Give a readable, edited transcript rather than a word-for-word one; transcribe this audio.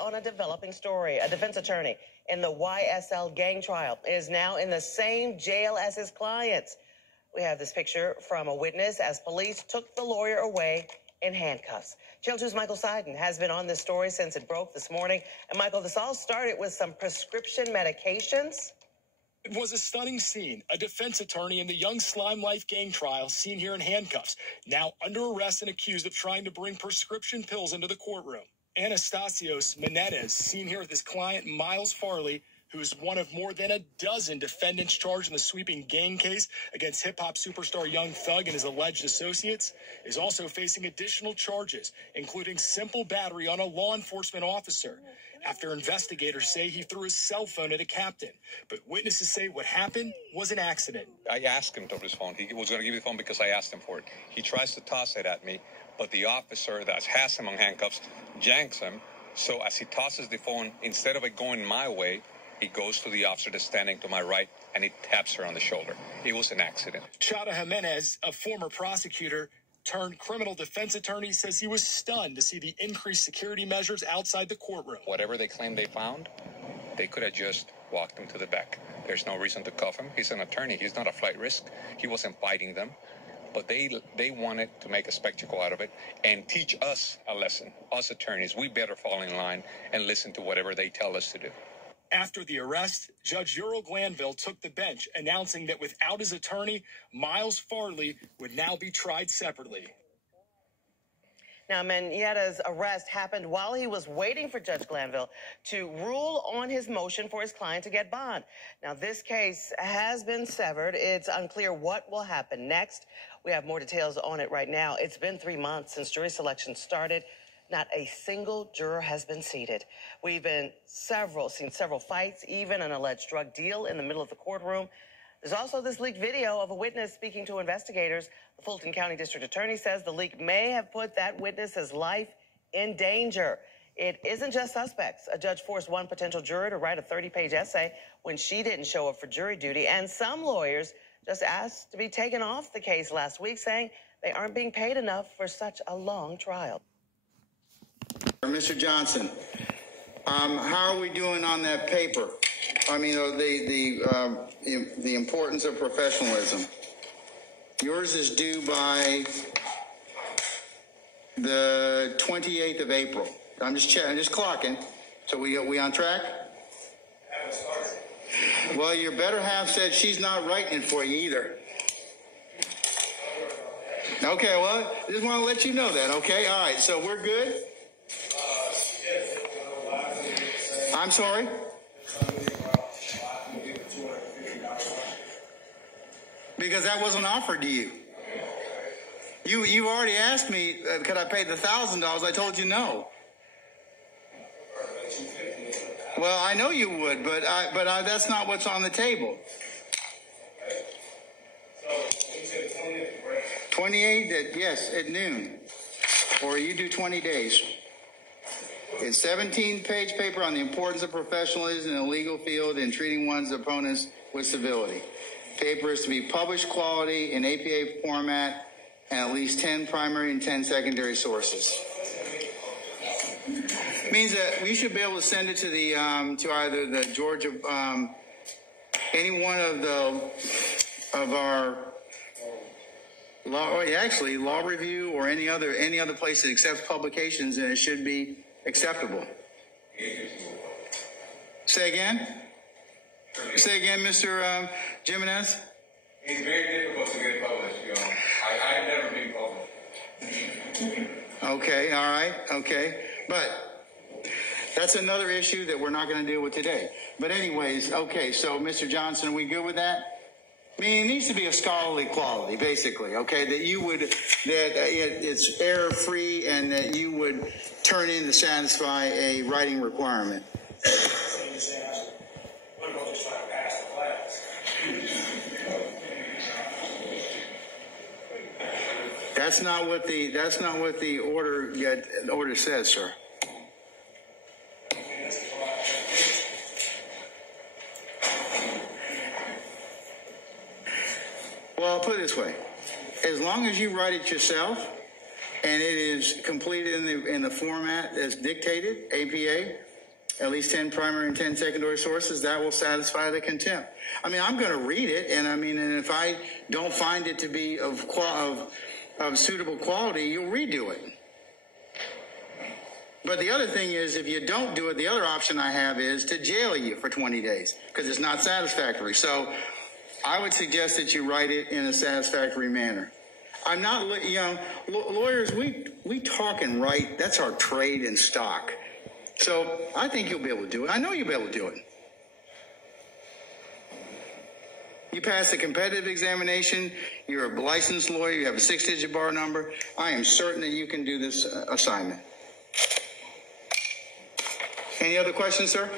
on a developing story. A defense attorney in the YSL gang trial is now in the same jail as his clients. We have this picture from a witness as police took the lawyer away in handcuffs. Channel 2's Michael Seiden has been on this story since it broke this morning. And Michael, this all started with some prescription medications. It was a stunning scene. A defense attorney in the Young Slime Life gang trial seen here in handcuffs, now under arrest and accused of trying to bring prescription pills into the courtroom. Anastasios Menendez, seen here with his client Miles Farley, who is one of more than a dozen defendants charged in the sweeping gang case against hip-hop superstar Young Thug and his alleged associates, is also facing additional charges, including simple battery on a law enforcement officer, after investigators say he threw his cell phone at a captain. But witnesses say what happened was an accident. I asked him to his phone. He was going to give me the phone because I asked him for it. He tries to toss it at me, but the officer that has him on handcuffs janks him. So as he tosses the phone, instead of it going my way, he goes to the officer that's standing to my right, and he taps her on the shoulder. It was an accident. Chada Jimenez, a former prosecutor turned criminal defense attorney, says he was stunned to see the increased security measures outside the courtroom. Whatever they claim they found, they could have just walked him to the back. There's no reason to cuff him. He's an attorney. He's not a flight risk. He wasn't fighting them. But they wanted to make a spectacle out of it and teach us a lesson. Us attorneys, we better fall in line and listen to whatever they tell us to do. After the arrest, Judge Ural Glanville took the bench, announcing that without his attorney, Miles Farley would now be tried separately. Now, Meneda's arrest happened while he was waiting for Judge Glanville to rule on his motion for his client to get bond. Now, this case has been severed. It's unclear what will happen next. We have more details on it right now. It's been 3 months since jury selection started. Not a single juror has been seated. We've seen several fights, even an alleged drug deal in the middle of the courtroom. There's also this leaked video of a witness speaking to investigators. The Fulton County District Attorney says the leak may have put that witness's life in danger. It isn't just suspects. A judge forced one potential juror to write a 30-page essay when she didn't show up for jury duty. And some lawyers just asked to be taken off the case last week, saying they aren't being paid enough for such a long trial. Mr. Johnson, how are we doing on that paper? I mean, the importance of professionalism. Yours is due by the 28th of April. I'm just checking, just clocking. So we on track? Well, your better half said she's not writing it for you either. Okay, well, just want to let you know that, okay? All right, so we're good? I'm sorry? Because that wasn't offered to you. You already asked me, could I pay the $1,000? I told you no. Well, I know you would, but that's not what's on the table. 28, yes, at noon. Or you do 20 days. It's 17-page paper on the importance of professionalism in the legal field and treating one's opponents with civility. Paper is to be published quality in APA format and at least 10 primary and 10 secondary sources. Means that we should be able to send it to the to either the Georgia, any one of our law review or any other place that accepts publications, and it should be acceptable. Say again? Say again, Mr. Jimenez? It's very difficult to get published, you know. I've never been published. Okay, all right, okay. But that's another issue that we're not going to deal with today. But anyways, okay, so Mr. Johnson, are we good with that? I mean, it needs to be a scholarly quality, basically, okay, that you would, that it's error-free and that you would turn in to satisfy a writing requirement. That's not what the order says, sir. Well, I'll put it this way. As long as you write it yourself and it is completed in the format that's dictated, APA, at least 10 primary and 10 secondary sources, that will satisfy the contempt. I mean, I'm going to read it, and and if I don't find it to be of suitable quality, you'll redo it. But the other thing is, if you don't do it, the other option I have is to jail you for 20 days because it's not satisfactory. So I would suggest that you write it in a satisfactory manner. I'm not, lawyers, we talk and write. That's our trade and stock. So I think you'll be able to do it. I know you'll be able to do it. You pass the competitive examination. You're a licensed lawyer. You have a 6-digit bar number. I am certain that you can do this assignment. Any other questions, sir?